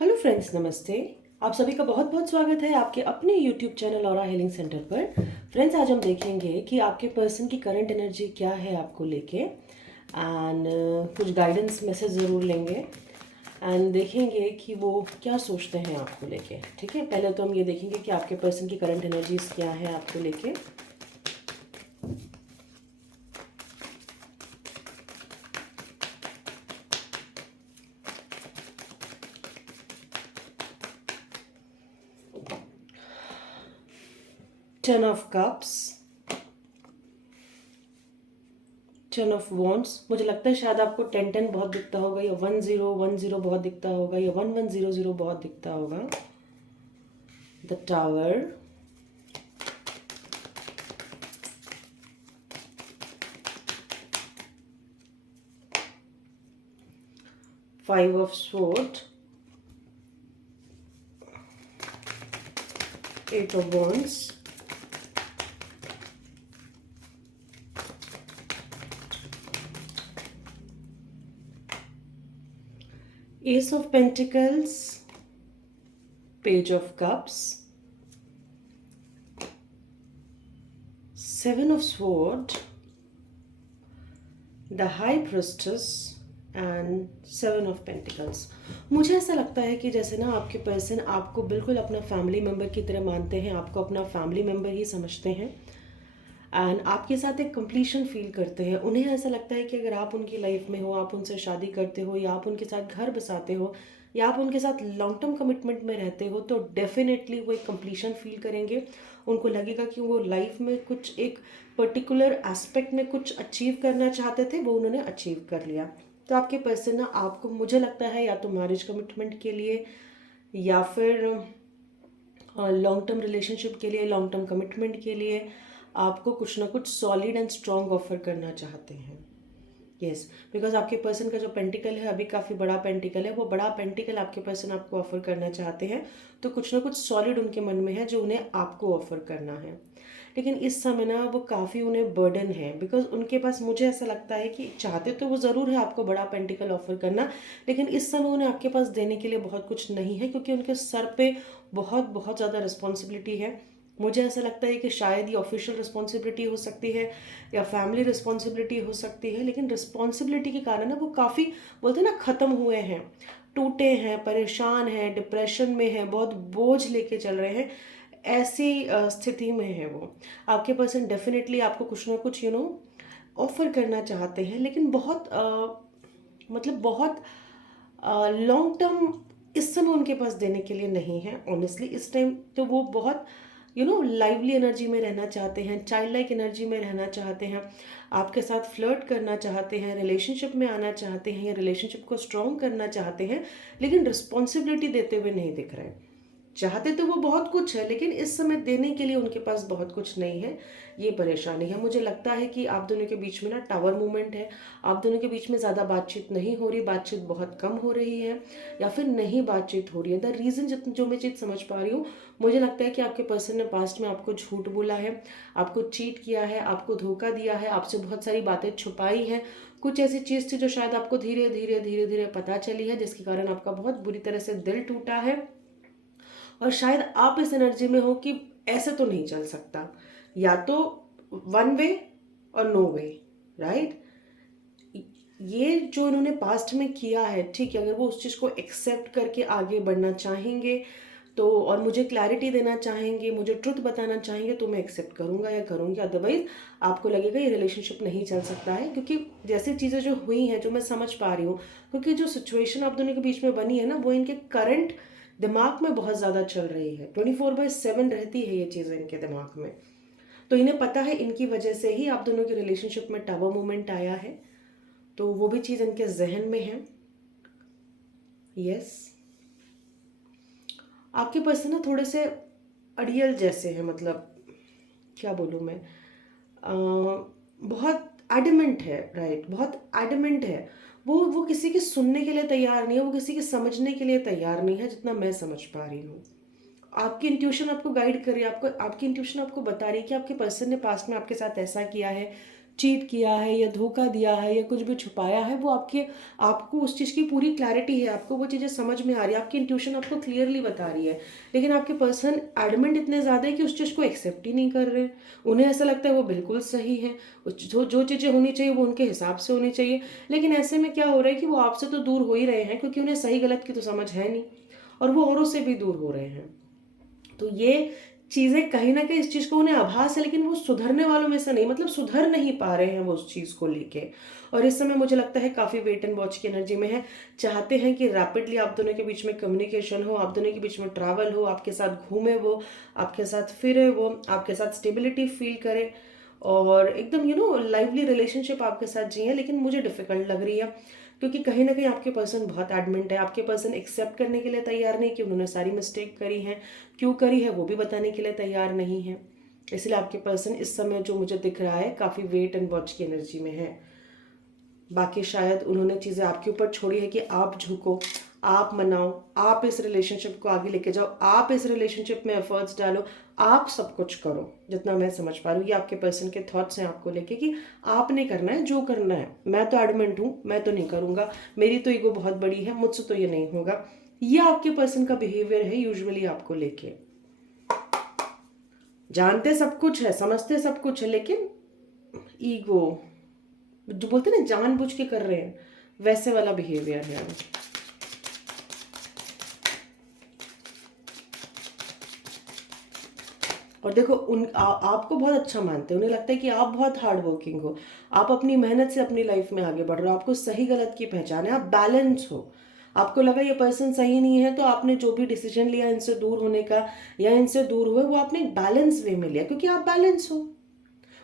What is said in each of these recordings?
Hello friends, नमस्ते। आप सभी का बहुत बहुत स्वागत है आपके अपने यूट्यूब चैनल और हीलिंग सेंटर पर। फ्रेंड्स, आज हम देखेंगे कि आपके पर्सन की करंट एनर्जी क्या है आपको लेके, एंड कुछ गाइडेंस मैसेज ज़रूर लेंगे एंड देखेंगे कि वो क्या सोचते हैं आपको लेके। ठीक है, पहले तो हम ये देखेंगे कि आपके पर्सन की करंट एनर्जीज क्या है आपको लेके। 10 ऑफ कप्स, 10 ऑफ वॉन्ड्स। मुझे लगता है शायद आपको 10-10 बहुत दिखता होगा, या 1010 बहुत दिखता होगा, या 1100 बहुत दिखता होगा। The tower, 5 of sword, 8 of wands, Ace of Pentacles, Page of Cups, 7 of Sword, The High Priestess and 7 of pentacles. मुझे ऐसा लगता है कि जैसे ना आपके पर्सन आपको बिल्कुल अपना फैमिली मेम्बर की तरह मानते हैं, आपको अपना फैमिली मेम्बर ही समझते हैं एंड आपके साथ एक कंप्लीशन फील करते हैं। उन्हें ऐसा लगता है कि अगर आप उनकी लाइफ में हो, आप उनसे शादी करते हो, या आप उनके साथ घर बसाते हो, या आप उनके साथ लॉन्ग टर्म कमिटमेंट में रहते हो, तो डेफिनेटली वो एक कंप्लीशन फील करेंगे। उनको लगेगा कि वो लाइफ में कुछ एक पर्टिकुलर एस्पेक्ट में कुछ अचीव करना चाहते थे, वो उन्होंने अचीव कर लिया। तो आपके पर्सन ना आपको, मुझे लगता है, या तो मैरिज कमिटमेंट के लिए, या फिर लॉन्ग टर्म रिलेशनशिप के लिए, लॉन्ग टर्म कमिटमेंट के लिए आपको कुछ ना कुछ सॉलिड एंड स्ट्रॉन्ग ऑफर करना चाहते हैं। यस, बिकॉज आपके पर्सन का जो पेंटिकल है अभी काफ़ी बड़ा पेंटिकल है, वो बड़ा पेंटिकल आपके पर्सन आपको ऑफर करना चाहते हैं। तो कुछ ना कुछ सॉलिड उनके मन में है जो उन्हें आपको ऑफर करना है। लेकिन इस समय ना वो काफ़ी उन्हें बर्डन है, बिकॉज उनके पास, मुझे ऐसा लगता है कि चाहते तो वो ज़रूर है आपको बड़ा पेंटिकल ऑफर करना, लेकिन इस समय उन्हें आपके पास देने के लिए बहुत कुछ नहीं है, क्योंकि उनके सर पे बहुत बहुत ज़्यादा रिस्पॉन्सिबिलिटी है। मुझे ऐसा लगता है कि शायद ये ऑफिशियल रिस्पॉन्सिबिलिटी हो सकती है या फैमिली रिस्पॉन्सिबिलिटी हो सकती है, लेकिन रिस्पॉन्सिबिलिटी के कारण ना वो काफ़ी, बोलते हैं ना, ख़त्म हुए हैं, टूटे हैं, परेशान हैं, डिप्रेशन में हैं, बहुत बोझ लेके चल रहे हैं। ऐसी स्थिति में है वो। आपके पर्सन डेफिनेटली आपको कुछ ना कुछ ऑफर करना चाहते हैं, लेकिन बहुत मतलब बहुत लॉन्ग टर्म इस समय उनके पास देने के लिए नहीं है ऑनेस्टली। इस टाइम तो वो बहुत लाइवली एनर्जी में रहना चाहते हैं, चाइल्ड लाइक एनर्जी में रहना चाहते हैं, आपके साथ फ्लर्ट करना चाहते हैं, रिलेशनशिप में आना चाहते हैं, या रिलेशनशिप को स्ट्रॉन्ग करना चाहते हैं, लेकिन रिस्पॉन्सिबिलिटी देते हुए नहीं दिख रहे हैं। चाहते तो वो बहुत कुछ है, लेकिन इस समय देने के लिए उनके पास बहुत कुछ नहीं है। ये परेशानी है। मुझे लगता है कि आप दोनों के बीच में ना टावर मूवमेंट है। आप दोनों के बीच में ज़्यादा बातचीत नहीं हो रही, बातचीत बहुत कम हो रही है, या फिर नहीं बातचीत हो रही है। द रीज़न जितनी जो मैं चीज़ समझ पा रही हूँ, मुझे लगता है कि आपके पर्सन ने पास्ट में आपको झूठ बोला है, आपको चीट किया है, आपको धोखा दिया है, आपसे बहुत सारी बातें छुपाई हैं। कुछ ऐसी चीज़ थी जो शायद आपको धीरे धीरे धीरे धीरे पता चली है, जिसके कारण आपका बहुत बुरी तरह से दिल टूटा है। और शायद आप इस एनर्जी में हो कि ऐसे तो नहीं चल सकता, या तो वन वे और नो वे, राइट। ये जो इन्होंने पास्ट में किया है, ठीक है, अगर वो उस चीज़ को एक्सेप्ट करके आगे बढ़ना चाहेंगे तो, और मुझे क्लैरिटी देना चाहेंगे, मुझे ट्रुथ बताना चाहेंगे, तो मैं एक्सेप्ट करूँगा या करूँगी। अदरवाइज आपको लगेगा ये रिलेशनशिप नहीं चल सकता है, क्योंकि जैसी चीज़ें जो हुई हैं, जो मैं समझ पा रही हूँ, क्योंकि जो सिचुएशन आप दोनों के बीच में बनी है ना, वो इनके करंट दिमाग में बहुत ज़्यादा चल रही है। 24/7 रहती है ये चीज़ें इनके दिमाग में। तो इन्हें पता है इनकी वजह से ही आप दोनों के रिलेशनशिप में टावर मोमेंट आया है, तो वो भी चीज़ इनके जहन में है। यस, आपके पर्सन ना थोड़े से अड़ियल जैसे हैं, मतलब क्या बोलूँ मैं, बहुत एडमेंट है, राइट, बहुत एडमेंट है। वो किसी की सुनने के लिए तैयार नहीं है, वो किसी की समझने के लिए तैयार नहीं है, जितना मैं समझ पा रही हूँ। आपकी इंट्यूशन आपको गाइड कर रही है, आपको आपकी इंट्यूशन आपको बता रही है कि आपके पर्सन ने पास्ट में आपके साथ ऐसा किया है, चीट किया है या धोखा दिया है या कुछ भी छुपाया है, वो आपको उस चीज़ की पूरी क्लैरिटी है, आपको वो चीज़ें समझ में आ रही है, आपकी इंट्यूशन आपको क्लियरली बता रही है, लेकिन आपके पर्सन एडमेंट इतने ज़्यादा है कि उस चीज़ को एक्सेप्ट ही नहीं कर रहे। उन्हें ऐसा लगता है वो बिल्कुल सही है, जो जो चीज़ें होनी चाहिए वो उनके हिसाब से होनी चाहिए। लेकिन ऐसे में क्या हो रहा है कि वो आपसे तो दूर हो ही रहे हैं, क्योंकि उन्हें सही गलत की तो समझ है नहीं, और वो औरों से भी दूर हो रहे हैं। तो ये चीज़ें कहीं ना कहीं इस चीज़ को उन्हें आभास है, लेकिन वो सुधरने वालों में से नहीं, मतलब सुधर नहीं पा रहे हैं वो उस चीज़ को लेके। और इस समय मुझे लगता है काफ़ी वेट एंड वॉच की एनर्जी में है। चाहते हैं कि रैपिडली आप दोनों के बीच में कम्युनिकेशन हो, आप दोनों के बीच में ट्रैवल हो, आपके साथ घूमे वो, आपके साथ फिरे वो, आपके साथ स्टेबिलिटी फील करे, और एकदम लाइवली रिलेशनशिप आपके साथ जिए। लेकिन मुझे डिफिकल्ट लग रही है, क्योंकि कहीं ना कहीं आपके पर्सन बहुत एडमेंट है, आपके पर्सन एक्सेप्ट करने के लिए तैयार नहीं कि उन्होंने सारी मिस्टेक करी है, क्यों करी है वो भी बताने के लिए तैयार नहीं है। इसलिए आपके पर्सन इस समय जो मुझे दिख रहा है काफ़ी वेट एंड वॉच की एनर्जी में है। बाकी शायद उन्होंने चीज़ें आपके ऊपर छोड़ी है कि आप झुको, आप मनाओ, आप इस रिलेशनशिप को आगे लेके जाओ, आप इस रिलेशनशिप में एफर्ट्स डालो, आप सब कुछ करो। जितना मैं समझ पा रही हूँ ये आपके पर्सन के थॉट्स हैं आपको लेके कि आपने करना है जो करना है, मैं तो एडमेंट हूँ, मैं तो नहीं करूँगा, मेरी तो ईगो बहुत बड़ी है, मुझसे तो ये नहीं होगा। ये आपके पर्सन का बिहेवियर है यूजुअली आपको लेके। जानते सब कुछ है, समझते सब कुछ है, लेकिन ईगो, जो बोलते हैं ना जानबूझ के कर रहे हैं, वैसे वाला बिहेवियर है। और देखो आपको बहुत अच्छा मानते हैं, उन्हें लगता है कि आप बहुत हार्ड वर्किंग हो, आप अपनी मेहनत से अपनी लाइफ में आगे बढ़ रहे हो, आपको सही गलत की पहचान है, आप बैलेंस हो। आपको लगा ये पर्सन सही नहीं है, तो आपने जो भी डिसीजन लिया इनसे दूर होने का या इनसे दूर हुए, वो आपने बैलेंस वे में लिया, क्योंकि आप बैलेंस हो।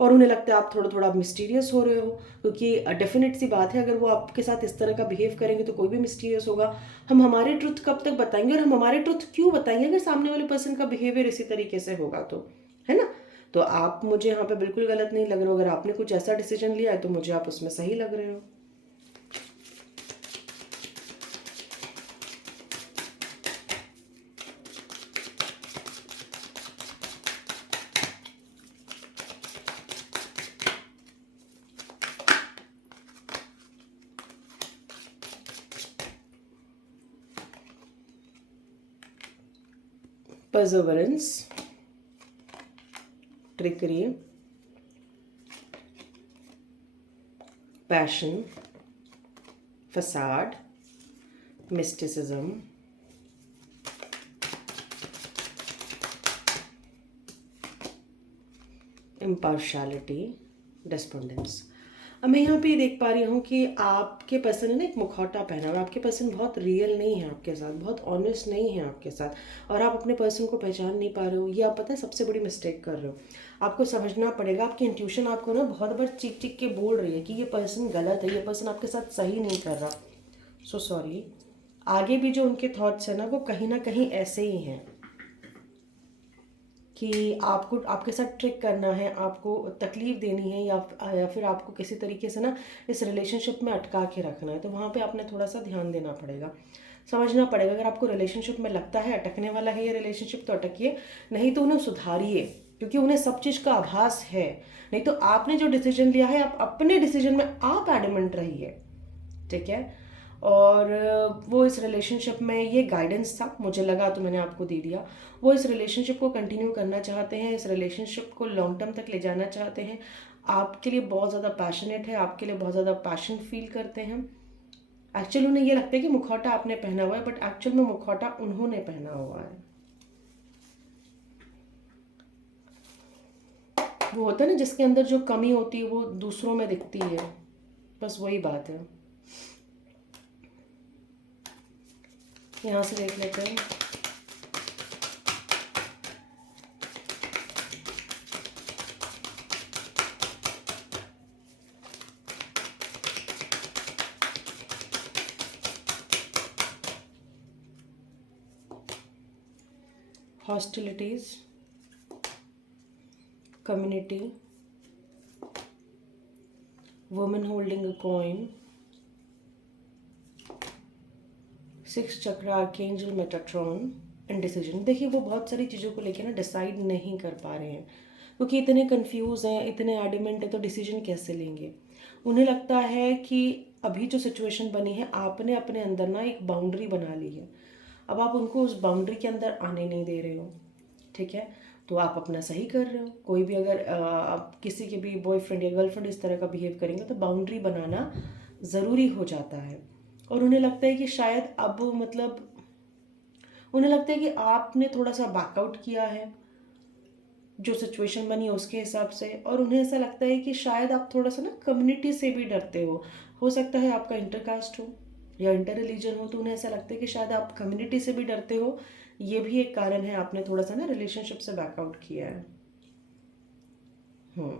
और उन्हें लगता है आप थोड़ा थोड़ा मिस्टीरियस हो रहे हो, क्योंकि डेफिनेट सी बात है, अगर वो आपके साथ इस तरह का बिहेव करेंगे तो कोई भी मिस्टीरियस होगा। हम हमारे ट्रुथ कब तक बताएंगे, और हम हमारे ट्रुथ क्यों बताएंगे अगर सामने वाले पर्सन का बिहेवियर इसी तरीके से होगा तो, है ना। तो आप मुझे यहाँ पे बिल्कुल गलत नहीं लग रहे हो, अगर आपने कुछ ऐसा डिसीजन लिया है तो मुझे आप उसमें सही लग रहे हो। Perseverance, trickery, passion, facade, mysticism, impartiality, despondence. अब मैं यहाँ पे देख पा रही हूँ कि आपके पर्सन ने ना एक मुखौटा पहना हुआ, आपके पर्सन बहुत रियल नहीं है आपके साथ, बहुत ऑनेस्ट नहीं है आपके साथ, और आप अपने पर्सन को पहचान नहीं पा रहे हो। ये आप पता है सबसे बड़ी मिस्टेक कर रहे हो। आपको समझना पड़ेगा, आपकी इंट्यूशन आपको ना बहुत बार चीख चीख के बोल रही है कि ये पर्सन गलत है, ये पर्सन आपके साथ सही नहीं कर रहा। So sorry. आगे भी जो उनके थॉट्स है ना वो कहीं ना कहीं ऐसे ही हैं कि आपको आपके साथ ट्रिक करना है, आपको तकलीफ देनी है, या फिर आपको किसी तरीके से ना इस रिलेशनशिप में अटका के रखना है। तो वहाँ पे आपने थोड़ा सा ध्यान देना पड़ेगा, समझना पड़ेगा। अगर आपको रिलेशनशिप में लगता है अटकने वाला है ये रिलेशनशिप, तो अटकिए, नहीं तो उन्हें सुधारिए, क्योंकि उन्हें सब चीज़ का आभास है। नहीं तो आपने जो डिसीजन लिया है, आप अपने डिसीजन में आप एडमेंट रहिए, ठीक है। और वो इस रिलेशनशिप में ये गाइडेंस था, मुझे लगा तो मैंने आपको दे दिया। वो इस रिलेशनशिप को कंटिन्यू करना चाहते हैं, इस रिलेशनशिप को लॉन्ग टर्म तक ले जाना चाहते हैं, आपके लिए बहुत ज़्यादा पैशनेट है, आपके लिए बहुत ज़्यादा पैशन फील करते हैं। एक्चुअली उन्हें ये लगता है कि मुखौटा आपने पहना हुआ है, बट एक्चुअल में मुखौटा उन्होंने पहना हुआ है। वो होता है ना जिसके अंदर जो कमी होती है वो दूसरों में दिखती है, बस वही बात है। यहाँ से देख लेते हैं। Hostilities, community, women holding a coin, 6 चक्र, आर्कएंजल मेटाट्रॉन, इंडिसीजन। देखिए वो बहुत सारी चीज़ों को लेकर ना डिसाइड नहीं कर पा रहे हैं, क्योंकि इतने कंफ्यूज हैं, इतने एडिमेंट हैं, तो डिसीजन कैसे लेंगे। उन्हें लगता है कि अभी जो सिचुएशन बनी है, आपने अपने अंदर ना एक बाउंड्री बना ली है, अब आप उनको उस बाउंड्री के अंदर आने नहीं दे रहे हो। ठीक है, तो आप अपना सही कर रहे हो। कोई भी अगर आप किसी के भी बॉयफ्रेंड या गर्लफ्रेंड इस तरह का बिहेव करेंगे तो बाउंड्री बनाना ज़रूरी हो जाता है। और उन्हें लगता है कि शायद अब मतलब उन्हें लगता है कि आपने थोड़ा सा बैकआउट किया है जो सिचुएशन बनी है उसके हिसाब से। और उन्हें ऐसा लगता है कि शायद आप थोड़ा सा ना कम्युनिटी से भी डरते हो सकता है आपका इंटरकास्ट हो या इंटर रिलीजन हो, तो उन्हें ऐसा लगता है कि शायद आप कम्युनिटी से भी डरते हो। ये भी एक कारण है, आपने थोड़ा सा ना रिलेशनशिप से बैकआउट किया है। हम्म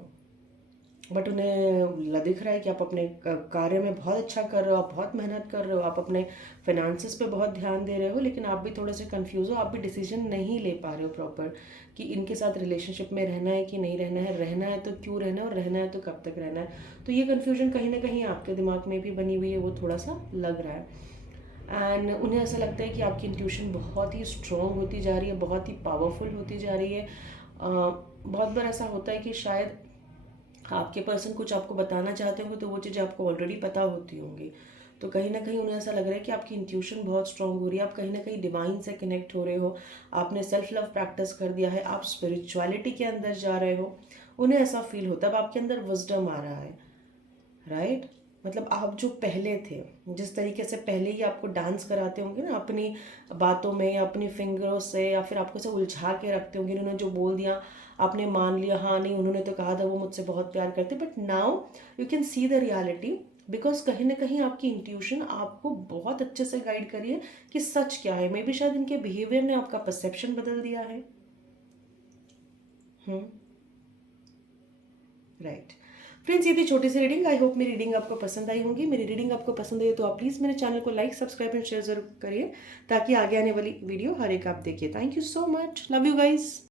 बट उन्हें दिख रहा है कि आप अपने कार्य में बहुत अच्छा कर रहे हो, आप बहुत मेहनत कर रहे हो, आप अपने फाइनेंसेस पे बहुत ध्यान दे रहे हो, लेकिन आप भी थोड़े से कंफ्यूज हो, आप भी डिसीजन नहीं ले पा रहे हो प्रॉपर कि इनके साथ रिलेशनशिप में रहना है कि नहीं रहना है, रहना है तो क्यों रहना है और रहना है तो कब तक रहना है। तो ये कन्फ्यूजन कहीं ना कहीं आपके दिमाग में भी बनी हुई है, वो थोड़ा सा लग रहा है। एंड उन्हें ऐसा लगता है कि आपकी इंट्यूशन बहुत ही स्ट्रॉन्ग होती जा रही है, बहुत ही पावरफुल होती जा रही है। बहुत बार ऐसा होता है कि शायद आपके पर्सन कुछ आपको बताना चाहते होंगे तो वो चीज़ें आपको ऑलरेडी पता होती होंगी। तो कहीं ना कहीं उन्हें ऐसा लग रहा है कि आपकी इंट्यूशन बहुत स्ट्रांग हो रही है, आप कहीं ना कहीं डिवाइन से कनेक्ट हो रहे हो, आपने सेल्फ लव प्रैक्टिस कर दिया है, आप स्पिरिचुअलिटी के अंदर जा रहे हो। उन्हें ऐसा फील होता है, अब आपके अंदर विजडम आ रहा है, राइट। मतलब आप जो पहले थे, जिस तरीके से पहले ही आपको डांस कराते होंगे ना अपनी बातों में या अपनी फिंगरों से, या फिर आपको से उलझा के रखते होंगे, उन्होंने जो बोल दिया आपने मान लिया, हाँ नहीं उन्होंने तो कहा था वो मुझसे बहुत प्यार करते, but now you can see the reality. Because कहीं ना कहीं आपकी इंट्यूशन आपको बहुत अच्छे से गाइड करी है कि सच क्या है। मे बी शायद इनके बिहेवियर ने आपका परसेप्शन बदल दिया है। हम्म राइट। फ्रेंड्स, ये थी छोटी सी रीडिंग। आई होप मेरी रीडिंग आपको पसंद आई होगी। मेरी रीडिंग आपको पसंद आई तो आप प्लीज़ मेरे चैनल को लाइक, सब्सक्राइब एंड शेयर जरूर करिए, ताकि आगे आने वाली वीडियो हर एक आप देखिए। Thank you so much, love you guys.